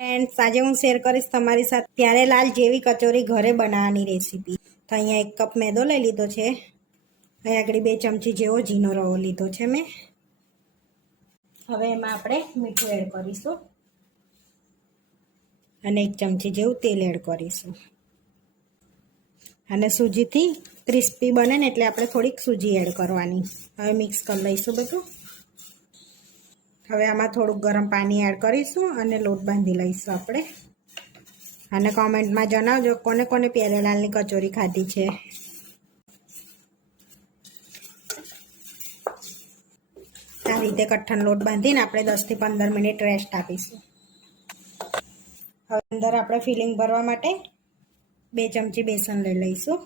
And આજે હું share કરીશ તમારી સાથે. ત્યારે લાલ જેવી કચોરી ઘરે બનાવવાની રેસીપી તો અહીંયા એક કપ મેદો લઈ લીધો છે. અહીંયા આગળ બે ચમચી જેવો ઝીનો રવો લીધો છે મેં. હવે એમાં આપણે મીઠું એડ કરીશું. અને એક ચમચી જેવું તેલ એડ કરીશું. અને સૂજીથી ક્રિસ્પી બને ને એટલે આપણે થોડીક સૂજી એડ કરવાની. હવે મિક્સ કરી લઈશું બધું. હવે આમાં થોડુંક ગરમ પાણી એડ કરીશું અને લોટ બાંધી લઈશું આપણે. અને કોમેન્ટમાં જણાવજો કોને કોને પ્યારેલાલની કચોરી ખાધી છે. આ રીતે કઠ્ઠન લોટ બાંધીને આપણે દસથી પંદર મિનિટ રેસ્ટ આપીશું. હવે અંદર આપણે ફિલિંગ ભરવા માટે બે ચમચી બેસન લઈ લઈશું.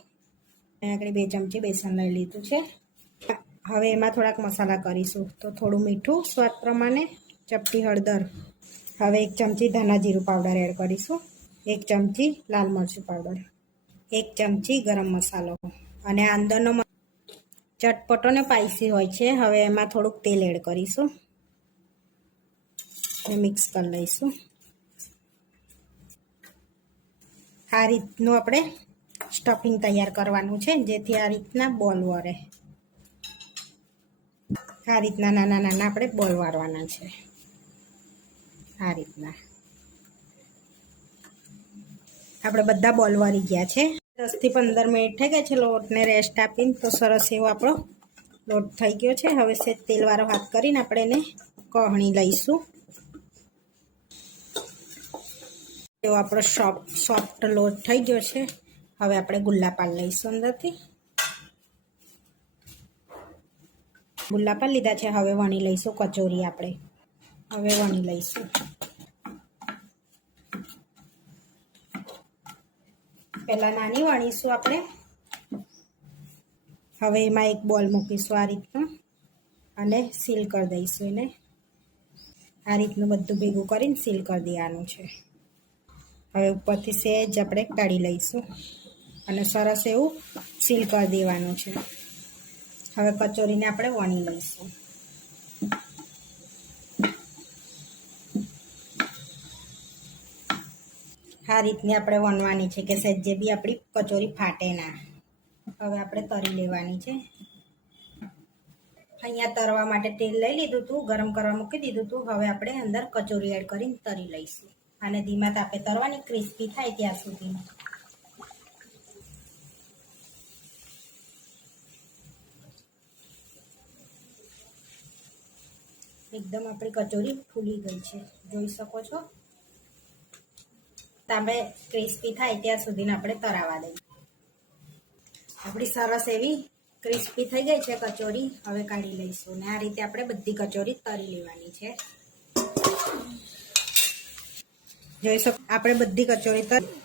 અહીંયા આગળ બે ચમચી બેસન લઈ લીધું છે. હવે એમાં થોડાક મસાલા કરીશું. તો થોડું મીઠું, સ્વાદ પ્રમાણે ચપટી હળદર. હવે એક ચમચી ધાણા જીરું પાવડર એડ કરીશું. એક ચમચી લાલ મરચું પાવડર. એક ચમચી ગરમ મસાલો. અને આંદરનો ચટપટો ને પાઇસી હોય છે. હવે એમાં થોડુંક તેલ એડ કરીશું. અને મિક્સ કરી લઈશું. આ રીતનું આપણે સ્ટફિંગ તૈયાર કરવાનું છે, જેથી આ રીતના બોલ વરે. આ રીતના નાના નાના આપણે બોલ વારવાના છે. આ રીતના. આપણે બધા બોલ વાળી ગયા છે. દસથી પંદર મિનિટ થઈ ગયા છે લોટને રેસ્ટ આપીને, તો સરસ એવો આપણો લોટ થઈ ગયો છે. હવે સે તેલવાળો હાથ કરીને આપણે એને કહણી લઈશું. એવો આપણો સોફ્ટ સોફ્ટ લોટ થઈ ગયો છે. હવે આપણે ગુલ્લા લઈશું અંદરથી. ગુલ્લા પણ લીધા છે. હવે વણી લઈશું કચોરી આપણે. હવે વણી લઈશું. પહેલાં નાની વણીશું આપણે. હવે એમાં એક બોલ મૂકીશું આ રીતનું. અને સીલ કરી દઈશું એને. આ રીતનું બધું ભેગું કરીને સીલ કરી દેવાનું છે. હવે ઉપરથી સહેજ આપણે કાઢી લઈશું. અને સરસ એવું સીલ કરી દેવાનું છે. હવે કચોરીને આપણે વણી લઈશું. આ રીતની આપણે વણવાની છે કે સજ્જે બી આપણી કચોરી ફાટે ના. હવે આપણે તરી લેવાની છે. અહીંયા તરવા માટે તેલ લઈ લીધું હતું ગરમ કરવા મૂકી દીધું હતું હવે આપણે અંદર કચોરી એડ કરીને તરી લઈશું. અને ધીમા તાપે તરવાની ક્રિસ્પી થાય ત્યાં સુધી. એકદમ આપણી કચોરી ફૂલી ગઈ છે. જોઈ શકો છો? તમે ક્રિસ્પી થાય ત્યાં સુધીને આપણે તરાવા દઈએ. આપણી સરસ એવી ક્રિસ્પી થઈ ગઈ છે કચોરી. હવે કાઢી લઈશું ને આ રીતે આપણે બધી કચોરી તરી લેવાની છે. જોઈ શકો, આપણે બધી કચોરી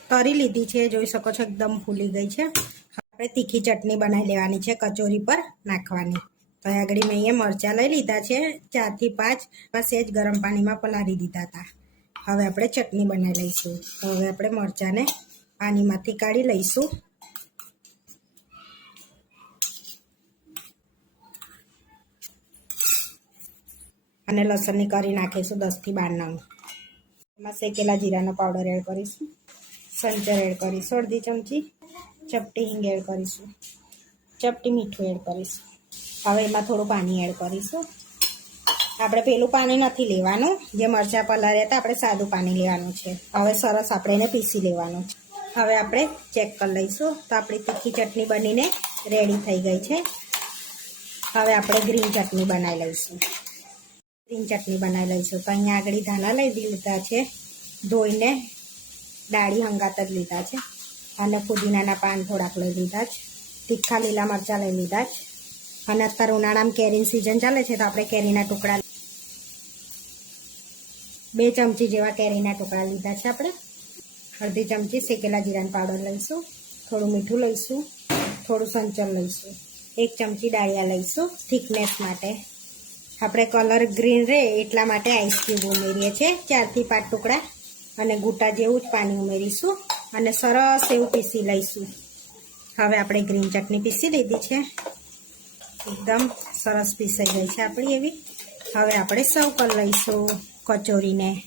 તરી લીધી છે. જોઈ શકો છો, એકદમ ફૂલી ગઈ છે. આપણે તીખી ચટણી બનાવી લેવાની છે કચોરી પર નાખવાની. તો આગળ મેં અહીંયા મરચાં લઈ લીધા છે. ચારથી પાંચ સેજ ગરમ પાણીમાં પલાળી દીધા હતા હવે આપણે ચટણી બનાવી લઈશું. તો હવે આપણે મરચાંને પાણીમાંથી કાઢી લઈશું. અને લસણની કરી નાખીશું દસથી બાર નંગ. એમાં શેકેલા જીરાનો પાવડર એડ કરીશું. સંચર એડ કરીશું અડધી ચમચી. ચપટી હિંગ એડ કરીશું. ચપટી મીઠું એડ કરીશું. હવે એમાં થોડું પાણી એડ કરીશું. આપણે પેલું પાણી નથી લેવાનું. જે મરચાં પલાળ્યા હતા, આપણે સાદું પાણી લેવાનું છે. હવે સરસ આપણે એને પીસી લેવાનું હવે આપણે ચેક કરી લઈશું. તો આપણી તીખી ચટણી બનીને રેડી થઈ ગઈ છે. હવે આપણે ગ્રીન ચટણી બનાવી લઈશું. ગ્રીન ચટણી બનાવી લઈશું. તો અહીંયા આગળ ધાણા લઈ લીધા છે. ધોઈને ડાળી હંગાત જ લીધા છે. અને પુદીનાના પાન થોડાક લઈ લીધા છે. તીખા લીલા મરચાં લઈ લીધા છે. અને અત્યારે ઉનાળામાં કેરીની સિઝન ચાલે છે, તો આપણે કેરીના ટુકડા બે ચમચી જેવા કેરીના ટુકડા લીધા છે આપણે. અડધી ચમચી શેકેલા જીરાનો પાવડર લઈશું, થોડું મીઠું લઈશું, થોડું સંચર લઈશું, એક ચમચી ડાળિયા લઈશું થિકનેસ માટે. આપણે કલર ગ્રીન રહે એટલા માટે આઈસ ઉમેરીએ છીએ, ચારથી પાંચ ટુકડા. અને ગૂટા જેવું જ પાણી ઉમેરીશું અને સરસ એવું પીસી લઈશું. હવે આપણે ગ્રીન ચટણી પીસી લીધી છે. એકદમ સરસ પીસાઈ ગઈ છે આપણી એવી. હવે આપણે સર્વ કરી લઈશું કચોરીને.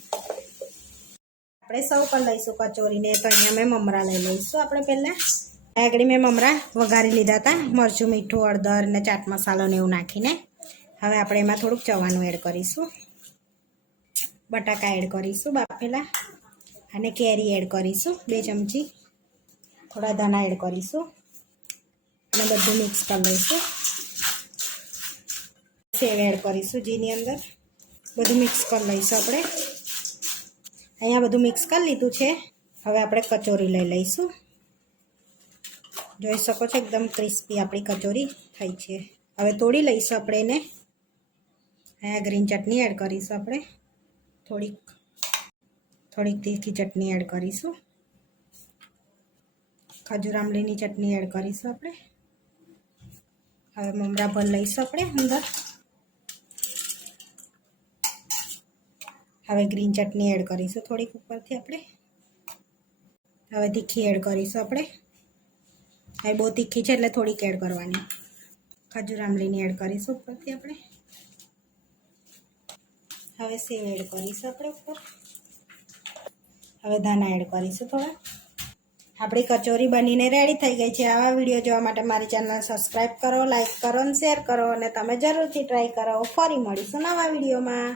આપણે સૌ કરી લઈશું કચોરીને. તો અહીંયા મેં મમરા લઈ લઈશું આપણે પહેલાં. આગળ મેં મમરા વઘારી લીધા હતા. મરચું, મીઠું, હળદર ને ચાટ મસાલો ને એવું નાખીને. હવે આપણે એમાં થોડુંક ચવાનું એડ કરીશું. બટાકા એડ કરીશું બાફેલા અને કેરી એડ કરીશું. બે ચમચી થોડા ધાણા એડ કરીશું. અને બધું મિક્સ કરી લઈશું. સેવ એડ કરીશું જીની અંદર બધું મિક્સ કરી લઈશું આપણે. અહીંયા બધું મિક્સ કરી લીધું છે. હવે આપણે કચોરી લઈ લઈશું. જોઈ શકો છો એકદમ ક્રિસ્પી આપણી કચોરી થઈ છે. હવે તોડી લઈશું આપણે એને. અહીંયા ગ્રીન ચટણી એડ કરીશું આપણે. થોડીક થોડીક તીખી ચટણી એડ કરીશું. ખજૂર આમલીની ચટણી એડ કરીશું આપણે. હવે મમરા ભર લઈશું આપણે અંદર. હવે ગ્રીન ચટણી એડ કરીશું થોડીક ઉપરથી આપણે. હવે તીખી એડ કરીશું આપણે. હવે બહુ તીખી છે એટલે થોડીક એડ કરવાની. ખજૂર આમલીની એડ કરીશું ઉપરથી આપણે. હવે સેવ એડ કરીશું આપણે ઉપર. હવે ધાણા એડ કરીશું થોડા. આપણી કચોરી બનીને રેડી થઈ ગઈ છે. આવા વીડિયો જોવા માટે મારી ચેનલ સબસ્ક્રાઈબ કરો લાઈક કરો અને શેર કરો અને તમે જરૂરથી ટ્રાય કરો. ફરી મળીશું નવા વિડીયોમાં